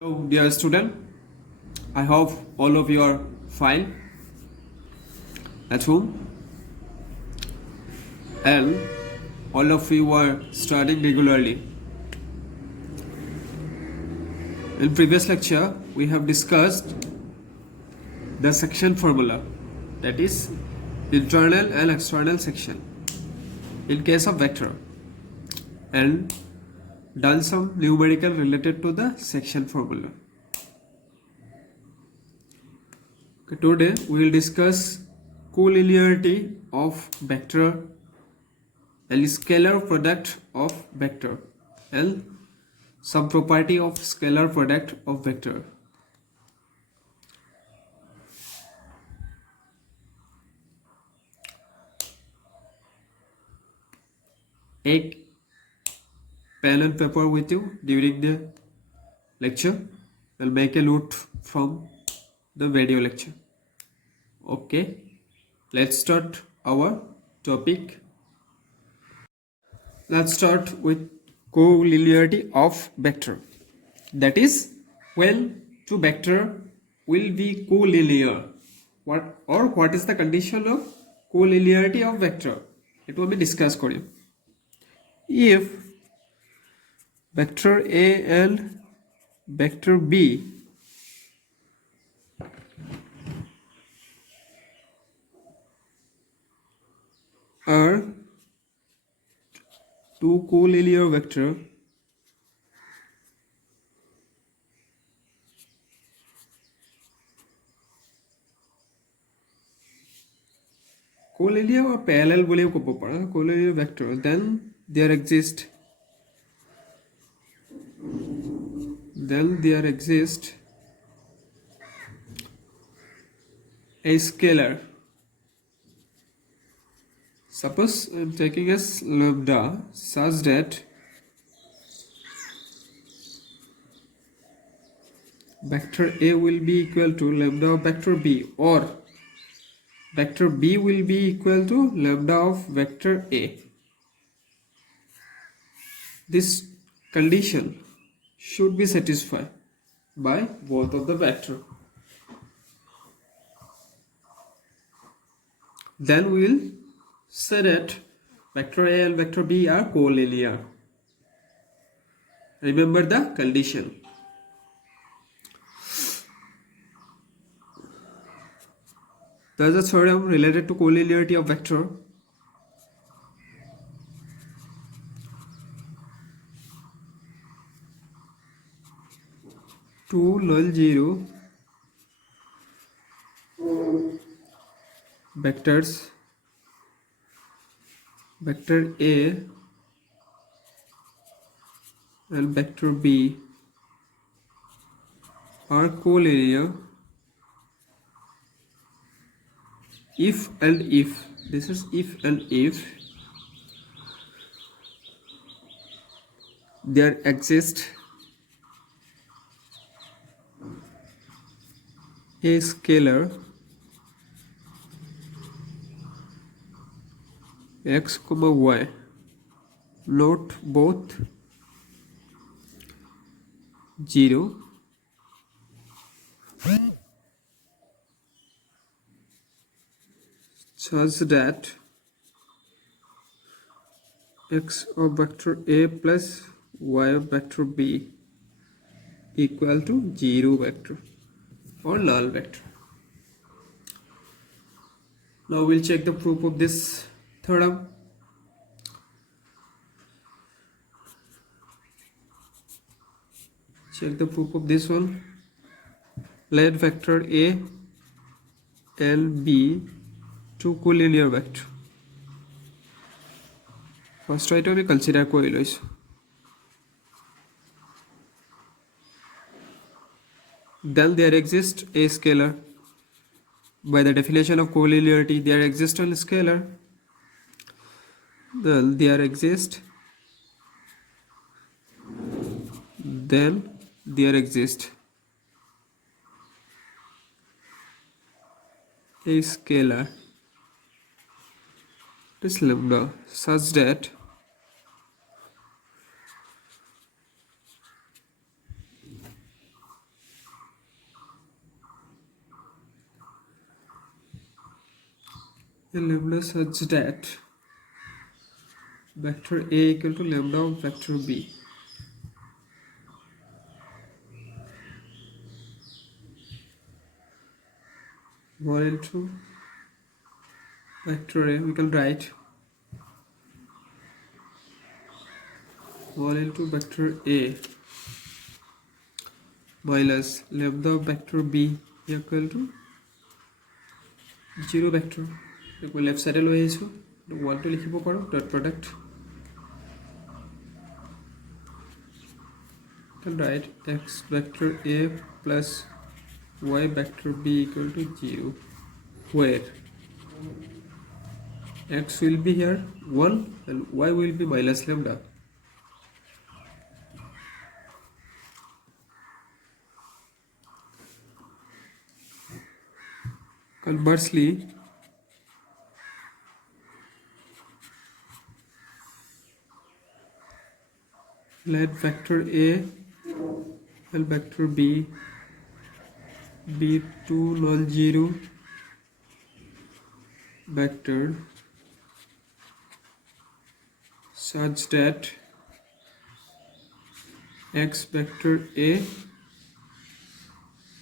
Hello, dear student. I hope all of you are fine at home and all of you are studying regularly. In previous lecture, we have discussed the section formula, that is internal and external section in case of vector, and done some numerical related to the section formula. Okay, today we will discuss collinearity of vector and scalar product of vector and some property of scalar product of vector. Take pen and paper with you during the lecture. I'll make a note from the video lecture. Okay, let's start our topic. Let's start with collinearity of vector. That is, when two vector will be collinear. What is the condition of collinearity of vector? It will be discussed. If vector A and vector B are two collinear vector, collinear or parallel বলেও ক'ব পাৰা, collinear vector, then there exists a scalar. Suppose I am taking as lambda such that vector A will be equal to lambda of vector B, or vector B will be equal to lambda of vector A. This condition should be satisfied by both of the vector. Then we will say that vector A and vector B are collinear. Remember the condition. There is a theorem related to collinearity of vector. Two non-zero vectors, vector A and vector B, are collinear if and if, this is if and if, there exists a scalar x comma y, not both 0 such that x of vector A plus y of vector B equal to 0 vector or null vector. Now we'll check the proof of this theorem. Check the proof of this one. Let vector A and B two collinear vector. First item we consider correlation. Then there exists a scalar. By the definition of collinearity, there exists a scalar. Then there exists a scalar, this lambda, such that a lambda such that vector A equal to lambda of vector B. One into vector A, we can write 1 into vector A minus lambda of vector B equal to 0 vector. We left side লৈ আহিছো 1 to লিখিব পাৰো dot product. Can write x vector A plus y vector B equal to 0, where x will be here 1 and y will be minus lambda. Conversely, let vector A and vector B be two non-zero vector such that x vector A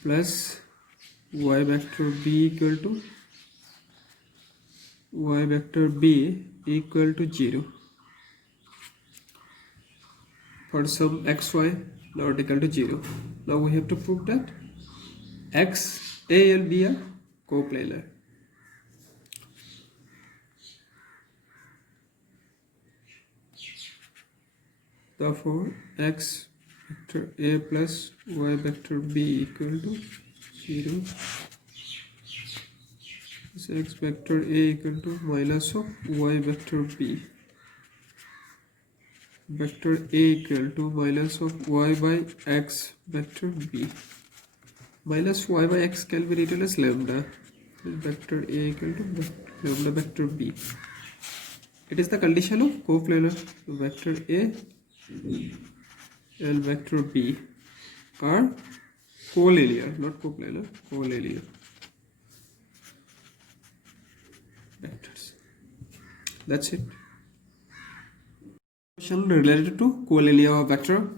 plus y vector B equal to 0 for some xy not equal to 0. Now we have to prove that x, A and B are coplanar. Therefore x vector A plus y vector B equal to 0. This x vector A equal to minus of y vector B. Vector A equal to minus of y by x vector B. Minus y by x can be written as lambda. Vector A equal to lambda vector B. It is the condition of coplanar. Vector A and vector B are collinear, not coplanar, collinear vectors. That's it. Question related to collinearity of vector.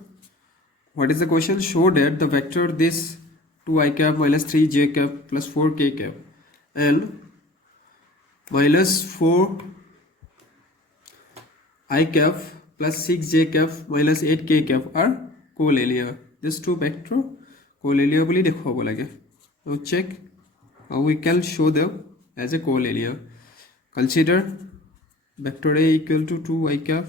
What is the question? Show that the vector this 2i cap minus 3j cap plus 4k cap and minus 4i cap plus 6j cap minus 8k cap are collinear. These two vector collinear বুলি দেখুৱাব লাগে. Now check how we can show them as a collinear. Consider vector A equal to 2i cap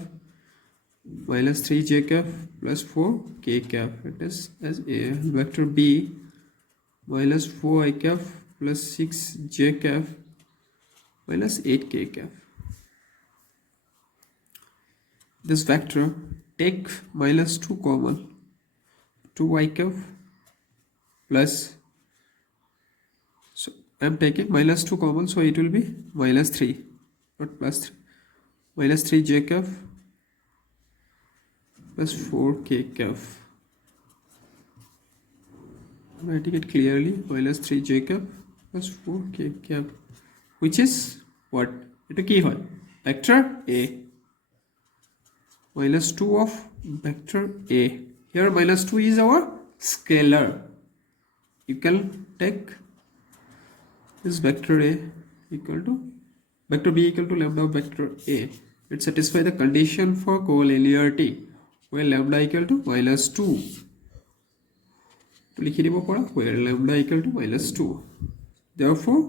minus 3j cap plus 4k cap. It is as A. Vector B minus 4i cap plus 6j cap minus 8k cap. This vector take minus 2 common, 2i cap plus, so I am taking minus 2 common, so it will be minus 3, not plus 3, minus 3j cap plus 4k cap. I'm writing it clearly, minus 3j cap plus 4k cap, which is what? It key hoy vector A. Minus 2 of vector A. Here minus 2 is our scalar. You can take this vector A equal to vector B equal to lambda of vector A. It satisfies the condition for collinearity where lambda equal to minus 2. To লিখি দিব পৰা where lambda equal to minus 2. Therefore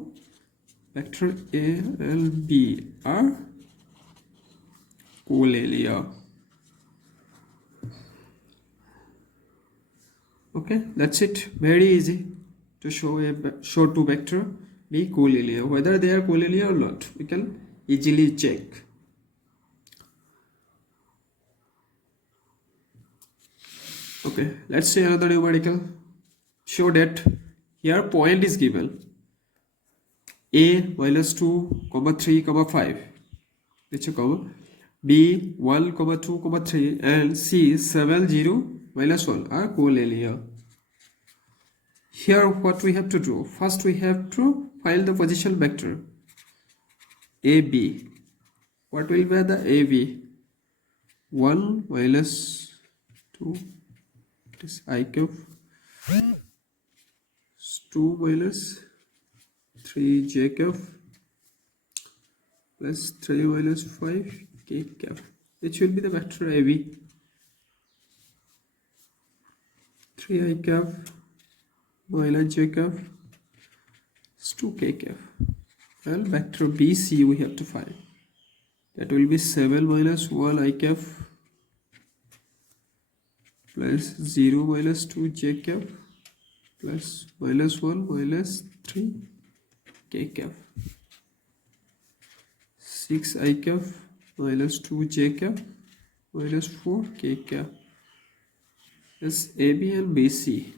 vector A and B are collinear. Okay, that's it. Very easy to show two vector be collinear. Whether they are collinear or not, we can easily check. Okay, let's see another numerical. Show that here point is given A minus 2, 3, 5. Which is comma B 1, 2, 3 and C 7, 0, minus 1 are collinear. Here what we have to do? First we have to find the position vector. AB. What will be the AB? 1 minus 2, it is I cube, 2 minus 3 j cube plus 3 minus 5 k cap, which will be the vector AB. 3 I cap minus j cap is 2 k cap. And vector BC we have to find. That will be 7 minus 1 I cap plus 0 minus 2 j cap plus minus 1 minus 3 k cap. 6 I cap minus 2 j cap minus 4 k cap. Is AB and BC.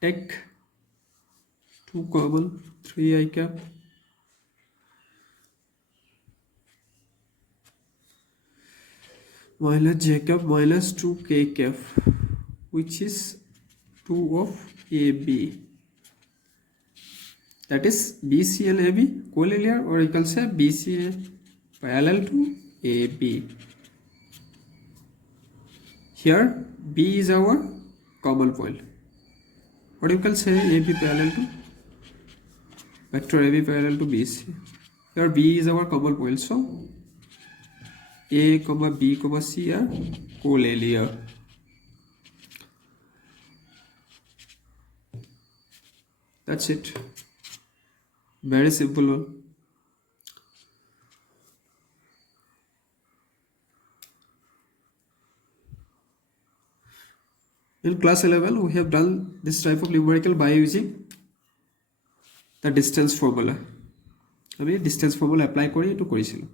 Take 2 common, 3 I cap minus j cap minus 2 k cap, which is 2 of AB. That is BC and AB collinear, or you can say BC parallel to AB. Here B is our common point. What you can say AB parallel to vector AB parallel to BC. Here B is our common point, so A, B, C are collinear. That's it. Very simple one. In class 11, we have done this type of numerical by using the distance formula. I mean, distance formula apply kori to korisilo.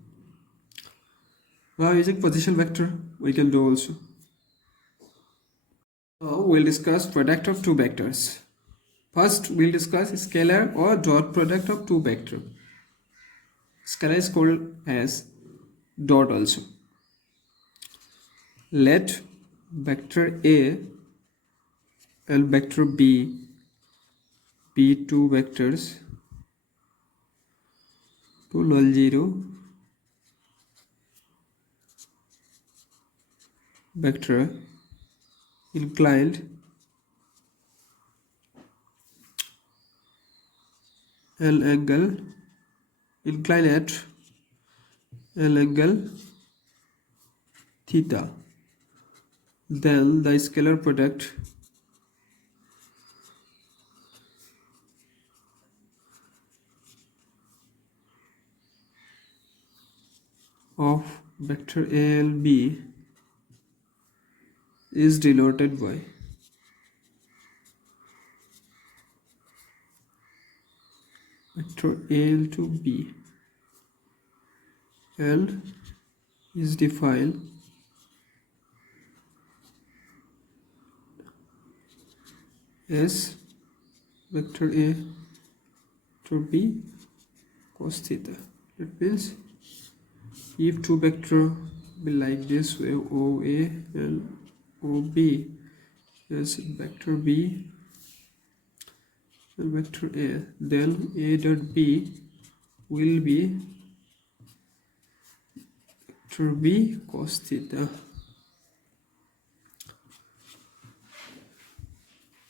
Now using position vector, we can do also. Now we'll discuss product of two vectors. First, we'll discuss scalar or dot product of two vectors. Scalar is called as dot also. Let vector A and vector B be two vectors to non-zero vector inclined L angle inclined at L angle theta. Then the scalar product of vector A and B is denoted by vector A to B and is defined as vector A to B cos theta. That means if two vectors be like this way, OA and OB, as vector B and vector A, then A dot B will be vector B cos theta.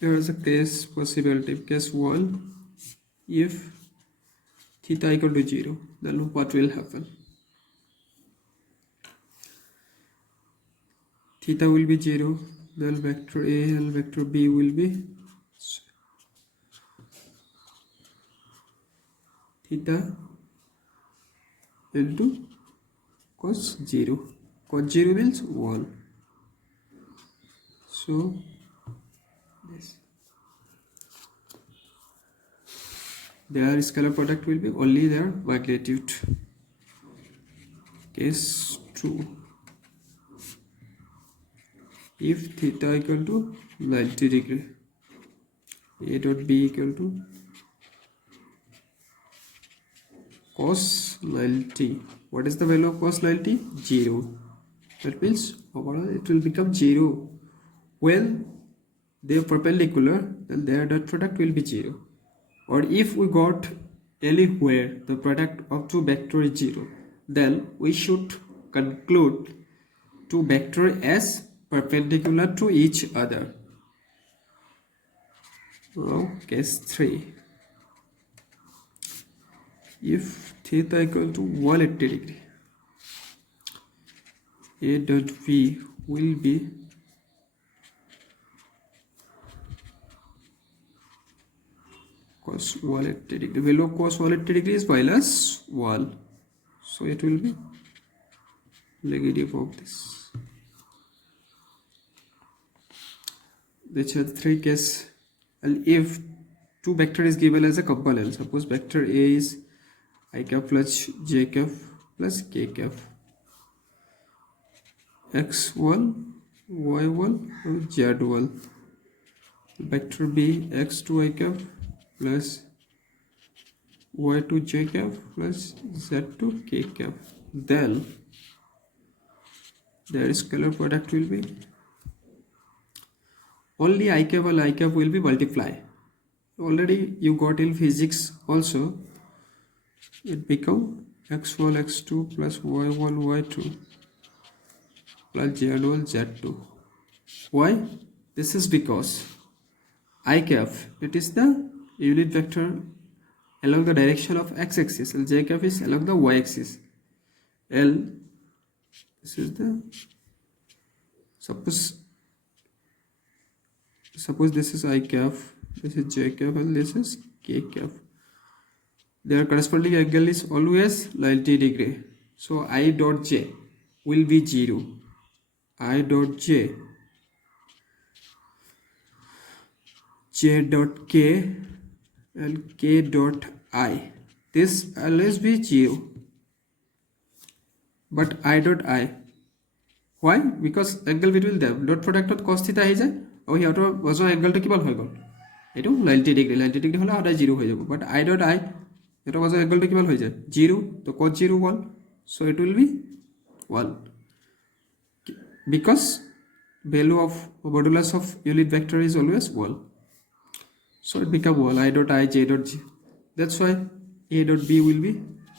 There is a case possibility, case 1, if theta equal to 0, then what will happen? Theta will be 0, then vector A and vector B will be theta into cos 0. Cos 0 means 1. So this. Their scalar product will be only their magnitude. Case 2. If theta equal to 90 degree, A dot B equal to cos 90. What is the value of cos 90? 0. That means overall it will become 0. When they are perpendicular, then their dot product will be 0. Or if we got anywhere the product of two vectors is 0, then we should conclude two vectors as perpendicular to each other. Now case 3. If theta equal to 180 degree, A dot B will be cos 180 degree. Value of cos 180 degree is minus 1. So it will be negative of this. These are 3 cases. And if two vector is given as a component, suppose vector A is I cap plus j cap plus k cap, x1, y1, and z1. Vector B x2 I cap plus y2 j cap plus z2 k cap. Then their scalar product will be only I cap and I cap will be multiply. Already you got in physics also. It become x1 x2 plus y1 y2 plus z1 z2. Why? This is because I cap, it is the unit vector along the direction of x-axis, and j cap is along the y-axis. L, this is the, suppose this is I cap, this is j cap, and this is k cap. Their corresponding angle is always 90 degree. So I dot j will be 0. I dot j dot k and k dot I, this always be 0. But I dot I, why? Because angle between them dot product of cos theta হৈ যায় আৰু হিহঁতৰ মাজৰ angle কিমান হৈ গ'ল, এইটো 90 degree. 90 degree হ'লে সদায় 0 হৈ যাব। বাট I dot I, হিহঁতৰ মাজৰ angle কিমান হৈ যায় 0, তো cos 0 1, so it will be 1, because value of modulus of unit vector is always 1. So it become 1, I dot I, j dot j. That's why A dot B will be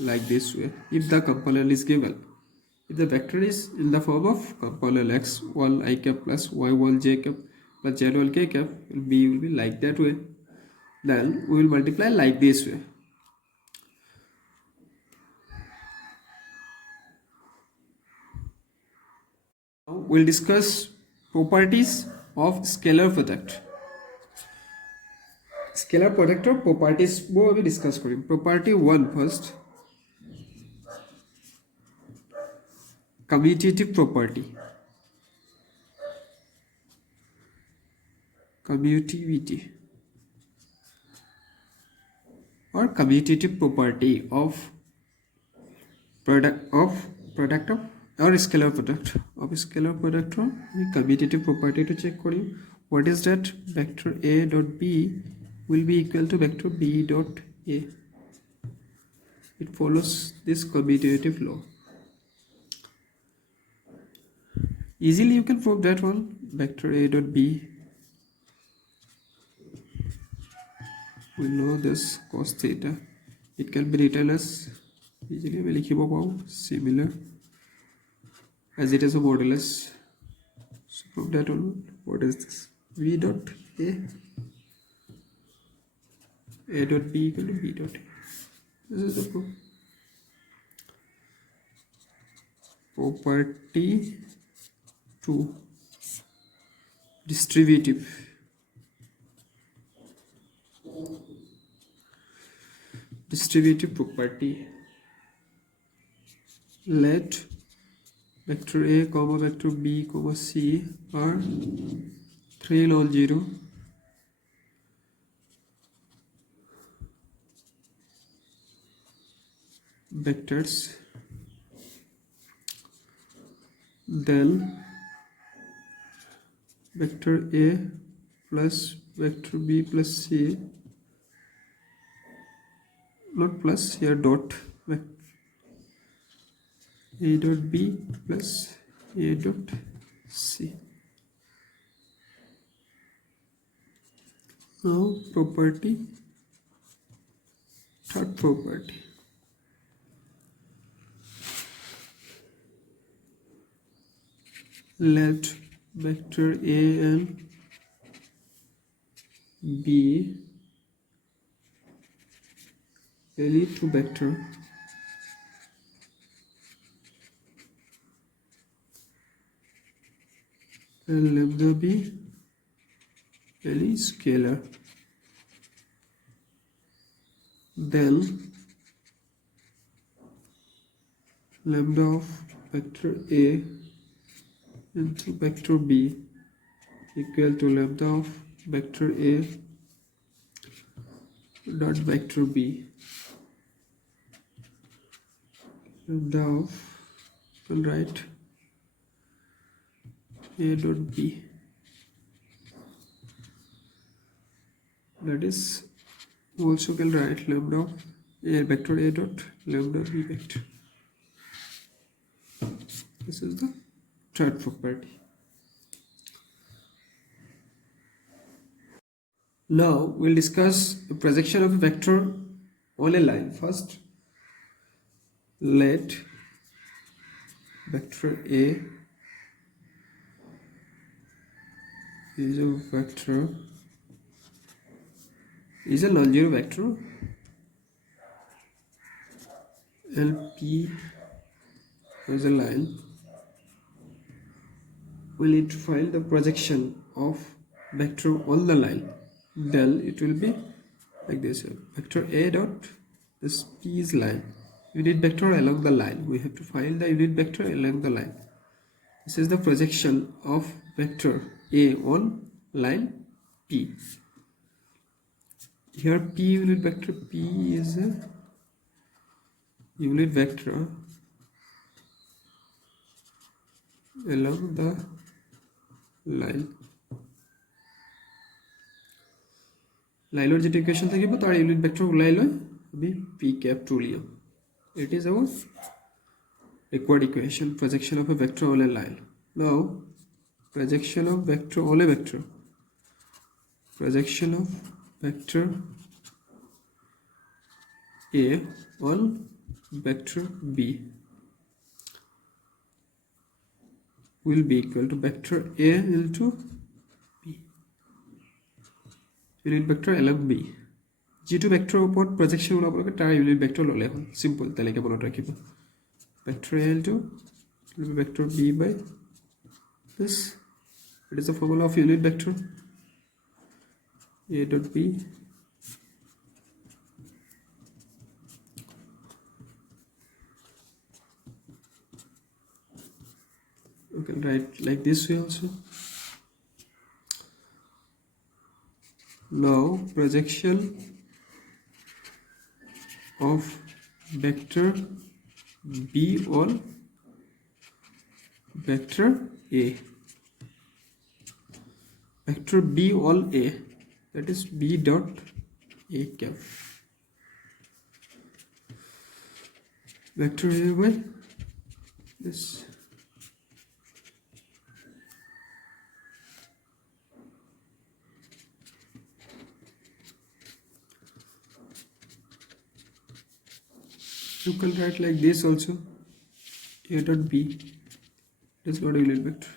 like this way if the component is given. If the vector is in the form of component x1 I cap plus y1 j cap plus z1 k cap, B will be like that way. Then we will multiply like this way. Now we'll discuss properties of scalar product. Scalar product or properties more we discuss करें. Property 1 first. Commutative property. Commutativity or commutative property of product of or scalar product of scalar product or commutative property to check करें. What is that? Vector A dot B will be equal to vector B dot A. It follows this commutative law. Easily you can prove that one. Vector A dot B, we know this cos theta, it can be written as easily similar as it is a modulus. So prove that one. What is this? V dot A dot B equal to B dot A. This is the proof. Property 2, distributive. Distributive property. Let vector A comma vector B comma C are 3 non-zero vectors, then vector A plus vector B plus C, not plus here, dot, A dot B plus A dot C. Now property third property. Let vector A and B any two vector and lambda be any scalar. Then lambda of vector A into vector B equal to lambda of vector A dot vector B. Lambda of, we'll write A dot B, that is also can write lambda of A vector A dot lambda B vector. This is the third property. Now we'll discuss the projection of a vector on a line. First, let vector A is a vector, is a non-zero vector, and P is a line. We need to find the projection of vector on the line. Then it will be like this: vector A dot this P is line, unit vector along the line. We have to find the unit vector along the line. This is the projection of vector A on line P. Here P unit vector, P is a unit vector along the line. লাইলৰ যেটা equation থাকিব তাৰ unit vector ওলাই লৈ আমি p cap to Liam. It is our required equation, projection of a vector on a line. Now projection of vector on a vector, projection of vector A on vector B will be equal to vector A into unit vector along B. G2 vector upon projection ওলাব লাগে তাৰ unit vector ললে হ'ল, simple তেনেকে মনত ৰাখিব. Vector A into vector B by this. It is the formula of unit vector A dot B you can write like this way also. Now projection of vector B on vector A, vector B on A, that is B dot A cap, vector A by this. You can write like this also, A dot B, it is not a unit vector.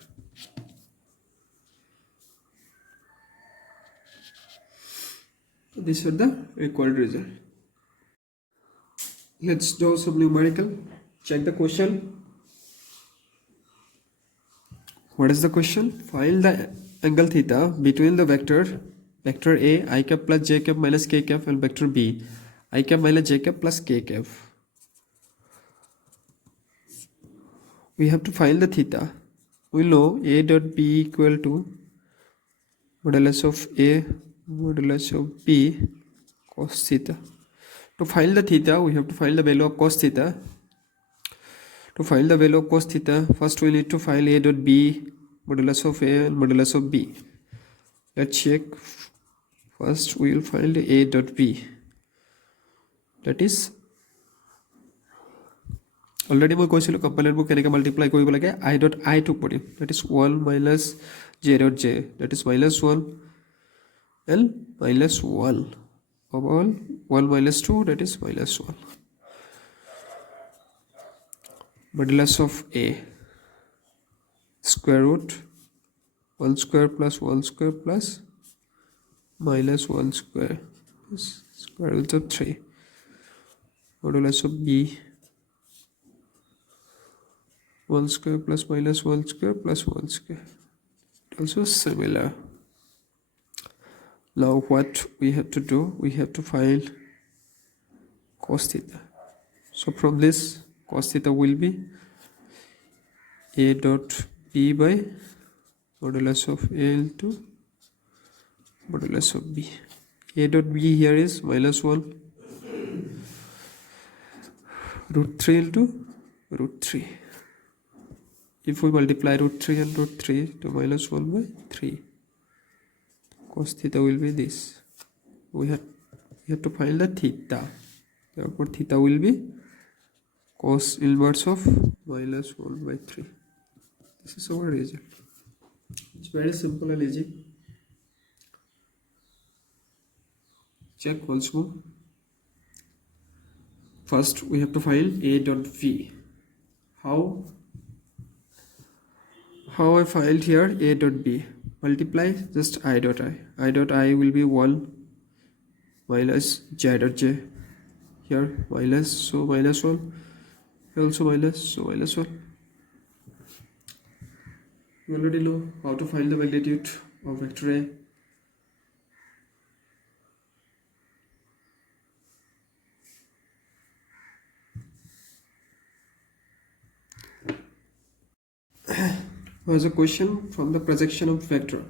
These are the required result. Let's do some numerical. Check the question. What is the question? Find the angle theta between the vector A I cap plus j cap minus k cap and vector B I cap minus j cap plus k cap. We have to find the theta. We know A dot B equal to modulus of A modulus of B cos theta. To find the theta, we have to find the value of cos theta. To find the value of cos theta, first we need to find A dot B modulus of A and modulus of B. Let's check. First we will find A dot B. That is already মই কৈছিলো কম্পোনেন্টবোৰ কেনেকৈ multiply কৰিব লাগে I dot I to Karim, that is 1 minus j dot j, that is minus 1 and minus 1. of all 1 minus 2, that is minus 1. Modulus of a square root 1 square plus 1 square plus minus 1 square plus square root of 3. Modulus of b 1 square plus minus 1 square plus 1 square. Also similar. Now what we have to do, we have to find cos theta. So from this, cos theta will be a dot b by modulus of a into modulus of b. A dot b here is minus 1 root 3 into root 3. If we multiply root 3 and root 3 to minus 1 by 3, cos theta will be this. We have to find the theta. Therefore, theta will be cos inverse of minus 1 by 3. This is our result. It's very simple and easy. Check once more. First, we have to find a dot v. How I find here a dot b? Multiply just I dot I. I dot I will be 1 minus j dot j. Here minus, so minus 1. Here also minus, so minus 1. You already know how to find the magnitude of vector A. Here's a question from the projection of vector.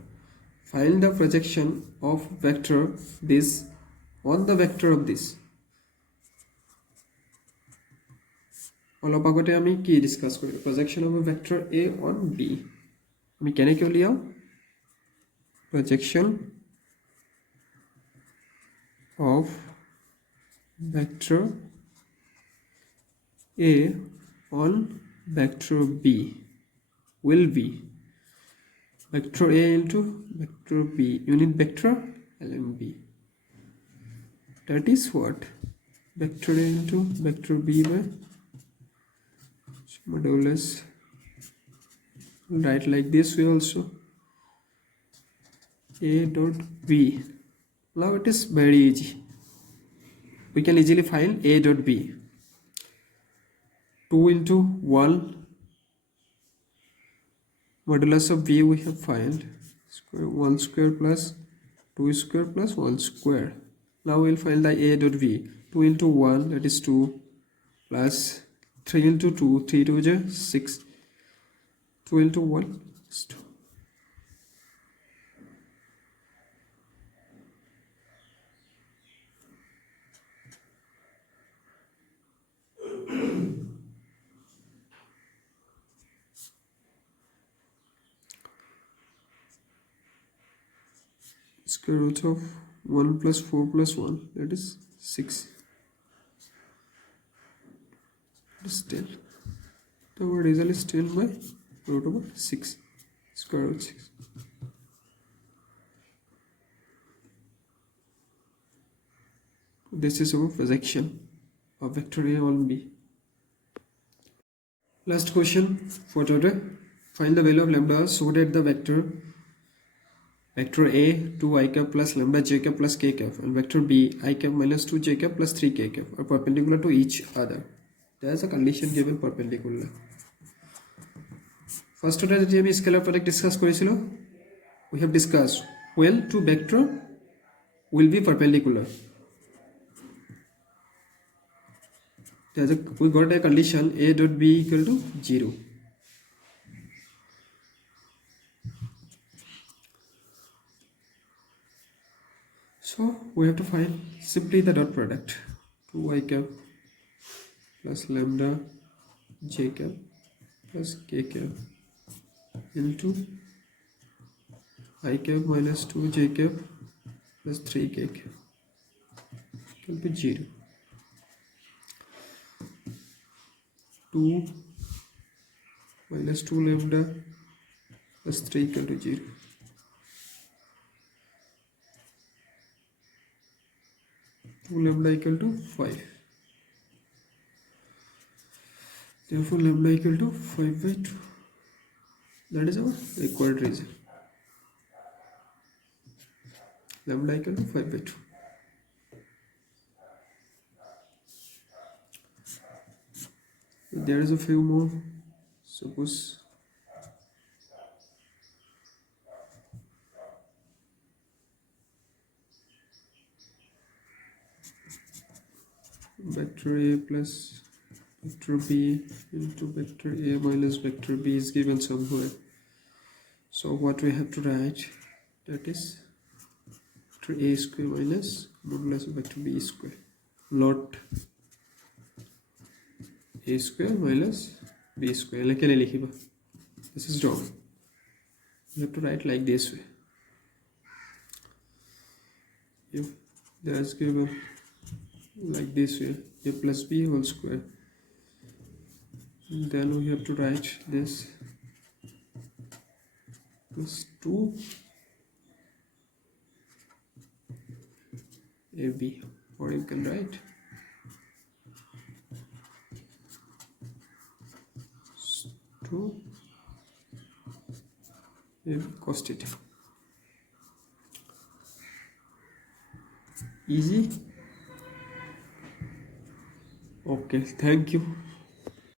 Find the projection of vector this on the vector of this. অলপ আগতে আমি কি discuss কৰিলো projection of a vector A on B. আমি কেনেকৈ উলিয়াও projection of vector A on vector B will be vector A into vector B, unit vector LMB. That is what? Vector A into vector B by modulus. Write like this way also. A dot B. Now it is very easy. We can easily find A dot B. 2 into 1 modulus of b we have found square 1 square plus 2 square plus 1 square. Now we'll find the a dot v. 2 into 1, that is 2, plus 3 into 2, 3 to 6, 2 into 1 is 2. Square root of 1 plus 4 plus 1, that is 6. Still, the result is still by root over 6, square root 6. This is our projection of vector A on B. Last question for today. Find the value of lambda so that the vector A 2 I cap plus lambda j cap plus k cap and vector B I cap minus 2 j cap plus 3 k cap are perpendicular to each other. There is a condition given perpendicular. First order that we scalar product discuss korisilo, we have discussed when two vector will be perpendicular. We got a condition a dot b equal to 0. So we have to find simply the dot product 2 I cap plus lambda j cap plus k cap into I cap minus 2 j cap plus 3 k cap equal to 0. 2 minus 2 lambda plus 3 equal to 0. 2 lambda equal to 5. Therefore lambda equal to 5 by 2. That is our required reason. Lambda equal to 5 by 2. There is a few more. Suppose vector A plus vector B into vector A minus vector B is given somewhere. So what we have to write, that is vector A square minus modulus of vector B square. Lot A square minus B square. This is wrong. You have to write like this way. If there is given like this way, A plus B whole square, then we have to write this plus 2 AB, or you can write 2 AB cos theta. Easy. Okay, thank you.